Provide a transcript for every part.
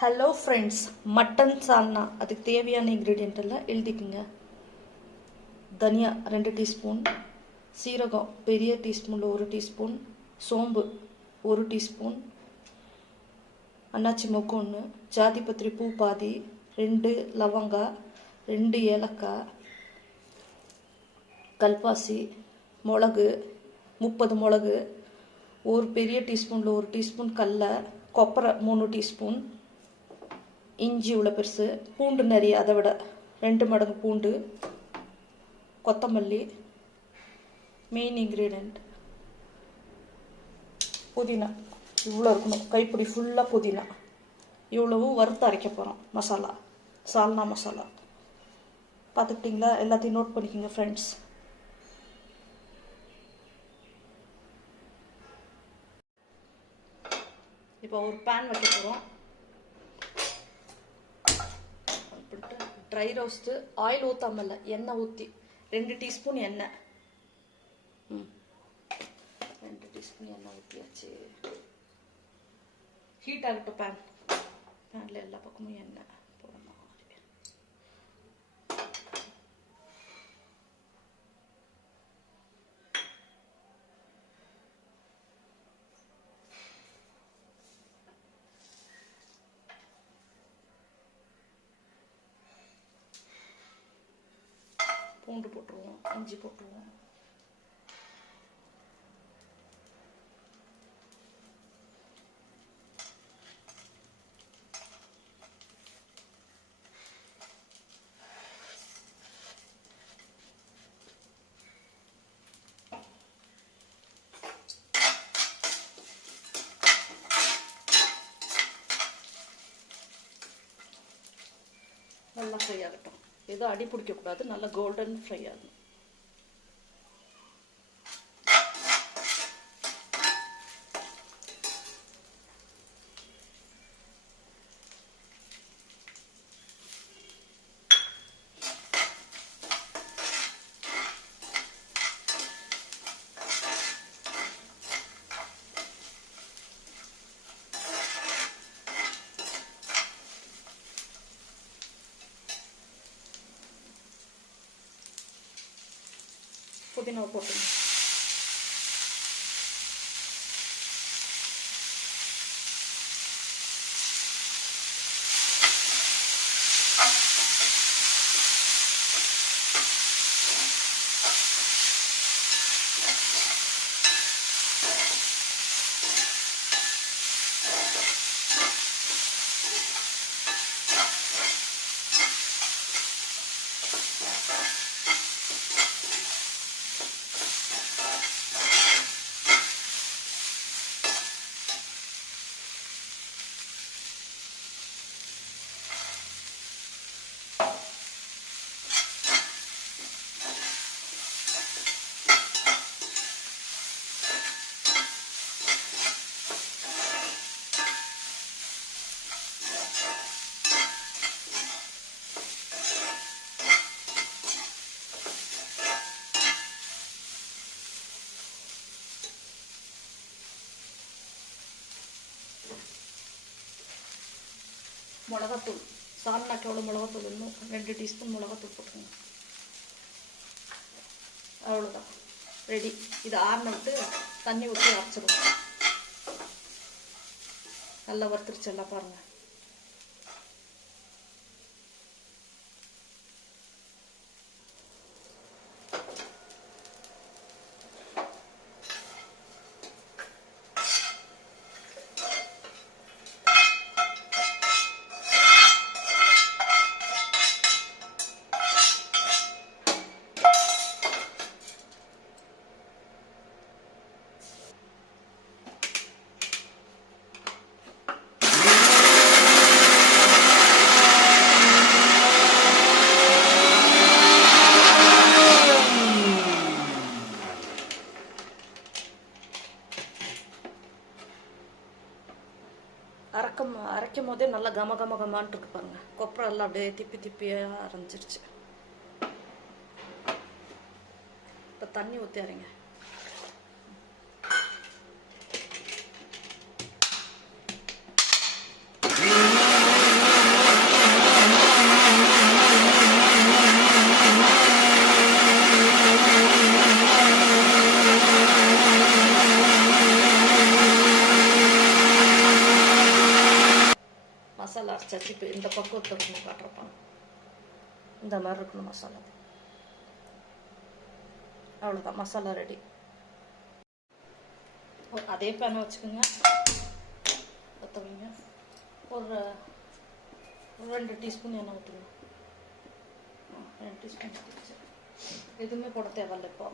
Hello friends, mutton சால்னா அதுக்கு தேவையான ingredient எல்லாம் எழுதிக்குங்க. தனியா 2 டீஸ்பூன், சீரகம் பெரிய டீஸ்பூனில் 1 டீஸ்பூன், சோம்பு 1 டீஸ்பூன், அன்னாச்சி மொக்கு 1, ஜாதிபத்திரி பூ பாதி, 2 லவங்காய், 2 ஏலக்காய், கல்பாசி, மிளகு 30 மிளகு, ஒரு பெரிய டீஸ்பூனில் 1 டீஸ்பூன் கடலை, கொப்பரை 3 டீஸ்பூன், இஞ்சி உள்ள பெருசு, பூண்டு நிறைய, அதை விட 2 மடங்கு பூண்டு, கொத்தமல்லி, மெயின் இன்க்ரீடியண்ட் புதினா இவ்வளோ இருக்கணும், கைப்பிடி ஃபுல்லாக புதினா. இவ்வளவும் வறுத்து அரைக்க போகிறோம். மசாலா, சால்னா மசாலா பார்த்துக்கிட்டிங்களா? எல்லாத்தையும் நோட் பண்ணிக்கோங்க ஃப்ரெண்ட்ஸ். இப்போ ஒரு பேன் வைக்க போகிறோம். ட்ரை ரோஸ்ட்டு, ஆயில் ஊற்றாமல்ல, எண்ணெய் ஊற்றி 2 டீஸ்பூன் எண்ணெய். 2 டீஸ்பூன் எண்ணெய் ஊற்றியாச்சு. ஹீட் ஆகட்டும் பேன். பேனில் எல்லா பக்கமும் எண்ணெய் போடணும். பூண்டு போட்டுருவோம், இஞ்சி போட்டுருவோம். நல்லா ஃப்ரை ஆகட்டும். எதுவும் அடி பிடிக்கக்கூடாது, நல்லா கோல்டன் ஃப்ரை ஆகணும். புதினா போட்டுங்க. மிளகாத்தூள், சால்னாக்கு எவ்வளோ மிளகாத்தூள் இன்னும் 2 டீஸ்பூன் மிளகாத்தூள் போட்டுருங்க. அவ்வளோதான், ரெடி. இதை ஆறின விட்டு தண்ணி ஊற்றி அரைச்சிடுவோம். நல்லா வறுத்துருச்சு எல்லாம் பாருங்கள். அரைக்கும் போதே நல்லா கமகமான்ட்டு இருக்கு பாருங்க. கொப்பரை எல்லாம் அப்படியே திப்பியாக ஆரம்பிச்சிருச்சு. இப்போ தண்ணி ஊற்றி அரைங்க. மசாலா அரைச்சாச்சு. இப்போ இந்த பக்குவத்தில் இருக்கணும் காட்டுறப்பாங்க. இந்த மாதிரி இருக்கணும் மசாலா. அவ்வளோதான், மசாலா ரெடி. அதே பேனை வச்சுக்கோங்க, பற்ற வைங்க. ஒரு 2 டீஸ்பூன் எண்ணெய் ஊற்றுங்க. 2 டீஸ்பூன் ஊற்றிடுச்சு. எதுவுமே போட தேவையில்லை. இப்போ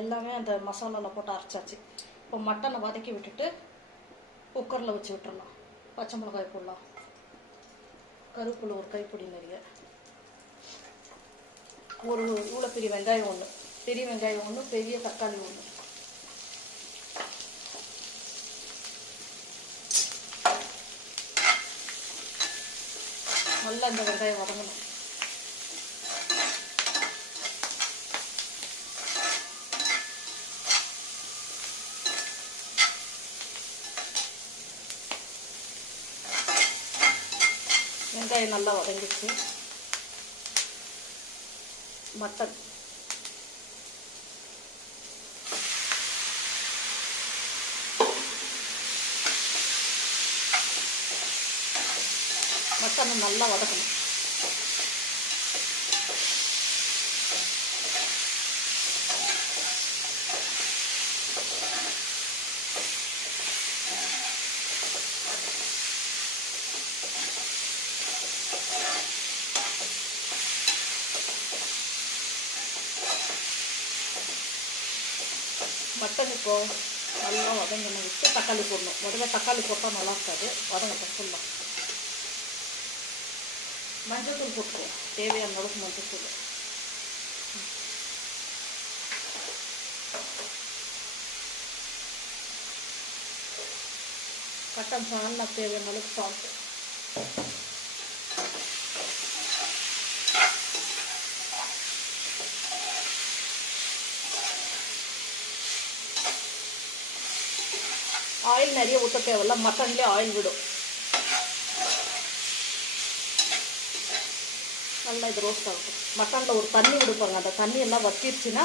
எல்லாமே அந்த மசாலாவில் போட்டு அரைச்சாச்சு. இப்போ மட்டனை வதக்கி விட்டுட்டு குக்கரில் வச்சு விட்டுறலாம். பச்சை மிளகாய் போடலாம், கருவேப்பிலை ஒரு கைப்பிடி நிறைய, ஒரு இவ்வளோ பெரிய வெங்காயம் ஒன்று, பெரிய வெங்காயம் ஒன்று, பெரிய தக்காளி ஒன்று. நல்லா இந்த வெங்காயம் வதங்கணும். வெங்காயம் நல்லா வதங்கிச்சு. மட்டன் மட்டனை நல்லா வதக்கணும். மட்டன் இப்போ நல்லா வதங்கின விட்டு தக்காளி போடணும். முதல்ல தக்காளி போட்டால் நல்லா இருக்காது, வதங்கட்டும் ஃபுல்லாக. மஞ்சத்தூள் போட்டுருவோம், தேவையான அளவுக்கு மஞ்சத்தூள். கட்டன் சால்னா தேவையான அளவுக்கு சால்ட்டு. ஆயில் நிறைய ஊற்ற தேவையில்ல, மட்டன்லேயே ஆயில் விடும். நல்லா இது ரோஸ்ட் ஆகும். மட்டனில் ஒரு தண்ணி விடுப்பாங்க, அந்த தண்ணி எல்லாம் வத்திருச்சுன்னா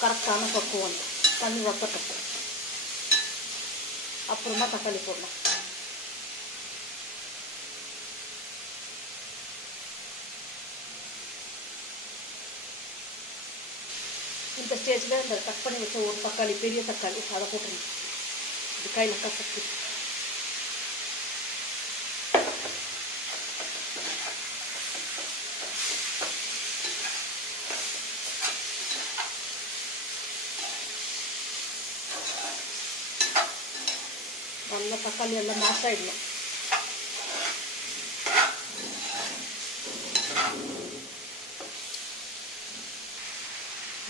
கரெக்டான பக்குவம். தண்ணி வத்தட்டும், அப்புறமா தக்காளி போடணும். இந்த ஸ்டேஜில் இந்த கட் பண்ணி வச்ச ஒரு தக்காளி, பெரிய தக்காளி, அதை போட்டுருங்க. இது கையில் கசக்கி நல்லா தக்காளி எல்லாம் மேஷ் ஆகிடணும்.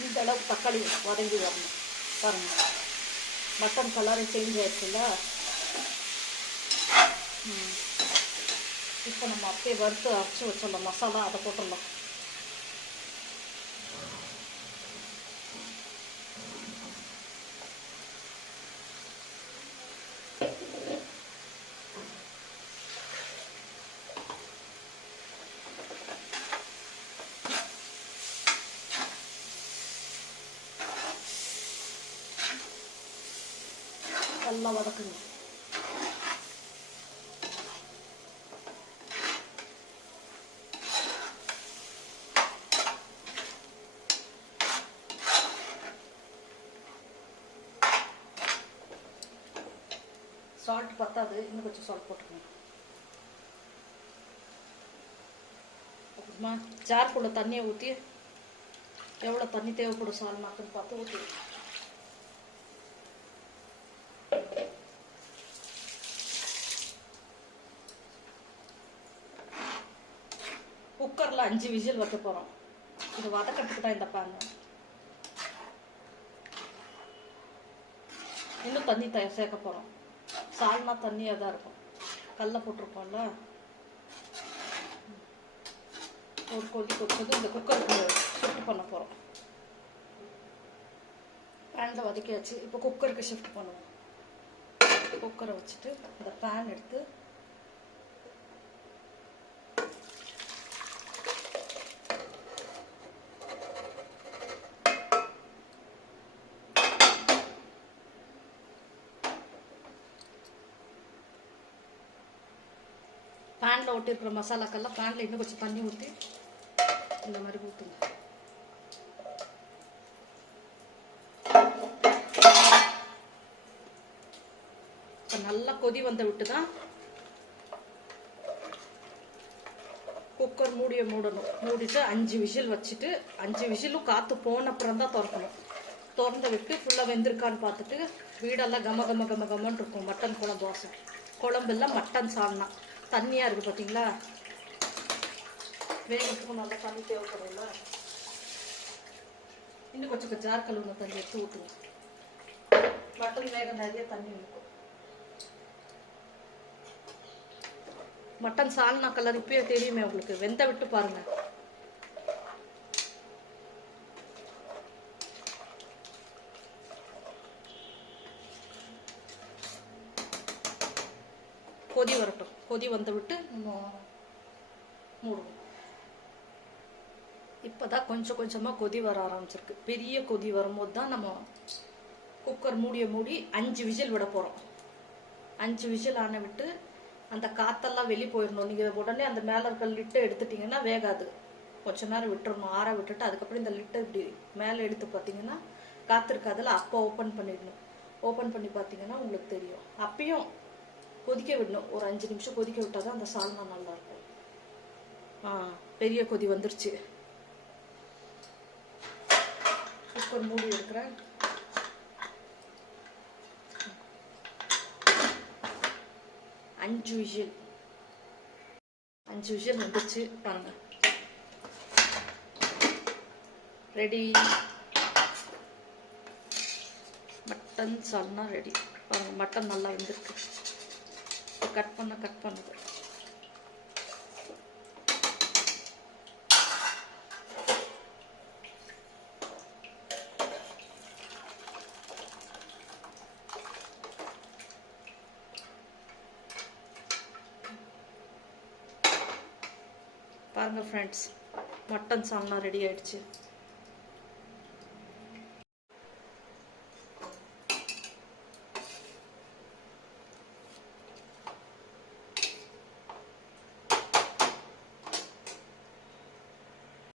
இந்த அளவுக்கு தக்காளி வதங்கி வரணும். பாருங்கள், மட்டன் கலரை சேஞ்ச் ஆயிடுச்சுல்ல. இப்போ நம்ம அப்படியே வறுத்து அரைச்சி வச்சிடலாம் மசாலா, அதை போட்டுடலாம். நல்லா வதக்குங்க. சால்ட் பத்தாது, இன்னும் கொஞ்சம் சால்ட் போட்டுக்கோங்க. அப்புறமா ஜார்க்குள்ள தண்ணியை ஊற்றி எவ்வளோ தண்ணி தேவைப்படும் சால்னாக்குன்னு பார்த்து ஊற்றி. குக்கரில் 5 விசில் வைக்க போகிறோம். இது வதக்கட்டுக்கு தான் இந்த பேன். இன்னும் தண்ணி சேர்க்க போகிறோம். சால்னா தண்ணியாக தான் இருக்கும், கடல போட்டிருப்போம்ல. ஒரு கொதி கொதிச்சது இந்த குக்கருக்கு ஷிஃப்ட் பண்ண போகிறோம். பேனில் வதக்கியாச்சு, இப்போ குக்கருக்கு ஷிஃப்ட் பண்ணுவோம். குக்கரை வச்சுட்டு இந்த பேன் எடுத்து பேனில் ஒட்டியிருக்கிற மசாலாக்கெல்லாம் பேனில் இன்னும் கொஞ்சம் தண்ணி ஊற்றி இந்த மாதிரி ஊற்றுங்க. இப்போ நல்லா கொதி வந்த விட்டு தான் குக்கர் மூடியை மூடணும். மூடிட்டு 5 விசில் வச்சுட்டு 5 விசிலும் காற்று போன அப்புறம் தான் திறக்கணும். திறந்து விட்டு ஃபுல்லாக வெந்திருக்கான்னு பார்த்துட்டு வீடெல்லாம் கம கம கம கமன்னு இருக்கும். மட்டன் குழம்பு வாசம். குழம்பெல்லாம் மட்டன் சால்னா தண்ணியாக இருக்குது பார்த்தீங்களா? வேகத்துக்கும் நல்லா தண்ணி தேவைப்படும்ல. இன்னும் கொஞ்சம் ஜார் கழுவுன தண்ணி எடுத்து ஊற்றுங்க. மட்டன் வேக நிறைய தண்ணி இருக்கும். மட்டன் சால்னா கலர் இப்பயே தெரியுமே உங்களுக்கு. வெந்த விட்டு பாருங்க. கொதி வரட்டும். கொதி வந்து விட்டு நம்ம மூடுவோம். இப்போதான் கொஞ்சம் கொஞ்சமாக கொதி வர ஆரம்பிச்சிருக்கு. பெரிய கொதி வரும்போது தான் நம்ம குக்கர் மூடியை மூடி 5 விசில் விட போகிறோம். 5 விசில் ஆன விட்டு அந்த காற்றெல்லாம் வெளியே போயிடணும். நீங்கள் உடனே அந்த மேலே இருக்க லிட்டை எடுத்துட்டிங்கன்னா வேகாது. கொஞ்ச நேரம் விட்டுறணும். ஆற விட்டுட்டு அதுக்கப்புறம் இந்த லிட்டை இப்படி மேலே எடுத்து பார்த்தீங்கன்னா காற்று இருக்காதில். அப்போ ஓப்பன் பண்ணிடணும். ஓப்பன் பண்ணி பார்த்தீங்கன்னா உங்களுக்கு தெரியும். அப்பயும் கொதிக்க விடணும். ஒரு 5 நிமிஷம் கொதிக்க விட்டால் தான் அந்த சால்னா நல்லாயிருக்கும். பெரிய கொதி வந்துருச்சு. குக்கர் மூடி எடுக்கிறேன். அஞ்சு விசில் வந்துச்சு பாருங்க. ரெடி. மட்டன் சால்னா ரெடி. பாருங்க மட்டன் நல்லா வெந்திருக்கு. கட் பண்ணுது. பாருங்க ஃப்ரெண்ட்ஸ், மட்டன் சால்னா ரெடி ஆயிடுச்சு.